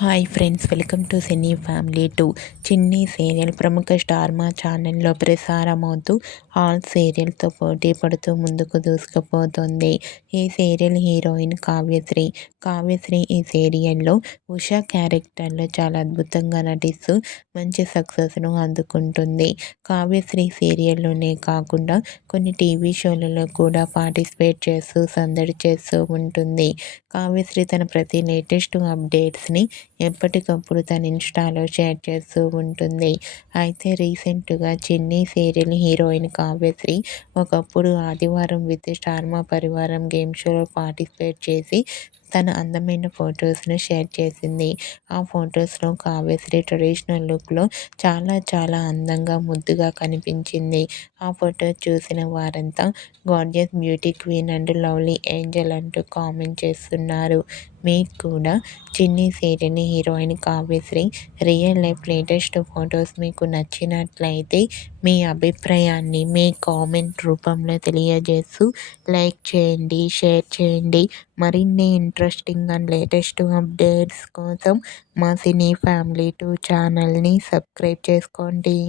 Hi friends, welcome to cine family 2. చిన్ని serial ప్రముఖ star మా ఛానల్లో ప్రసారమవుతూ ఆల్ సీరియల్తో పోటీ పడుతూ ముందుకు దూసుకుపోతుంది. ఈ సీరియల్ హీరోయిన్ కావ్యశ్రీ ఈ సీరియల్లో ఉషా క్యారెక్టర్లో చాలా అద్భుతంగా నటిస్తూ మంచి సక్సెస్ను అందుకుంటుంది. కావ్యశ్రీ సీరియల్లోనే కాకుండా కొన్ని టీవీ షోలలో కూడా పార్టిసిపేట్ చేస్తూ సందడి చేస్తూ ఉంటుంది. కావ్యశ్రీ తన ప్రతి లేటెస్ట్ అప్డేట్స్ని ఎప్పటికప్పుడు తన ఇన్స్టాలో షేర్ చేస్తూ ఉంటుంది. అయితే రీసెంట్గా చిన్ని సీరియల్ హీరోయిన్ కావ్యశ్రీ ఒకప్పుడు ఆదివారం విత్ స్టార్ మా పరివారం గేమ్ షోలో పార్టిసిపేట్ చేసి తన అందమైన ఫొటోస్ను షేర్ చేసింది. ఆ ఫొటోస్లో కావ్యశ్రీ ట్రెడిషనల్ లుక్లో చాలా అందంగా ముద్దుగా కనిపించింది. ఆ ఫోటో చూసిన వారంతా gorgeous beauty queen and lovely Angel అంటూ కామెంట్ చేస్తున్నారు. మీకు కూడా చిన్ని serial heroine Kavyasri real life latest photos మీకు నచ్చినట్లయితే మీ అభిప్రాయాన్ని మీ కామెంట్ రూపంలో తెలియజేస్తూ లైక్ చేయండి, షేర్ చేయండి. మరిన్ని ఇంట్రెస్టింగ్ అండ్ లేటెస్ట్ అప్డేట్స్ కోసం మా సినీ ఫ్యామిలీ 2 ఛానల్ని సబ్స్క్రైబ్ చేసుకోండి.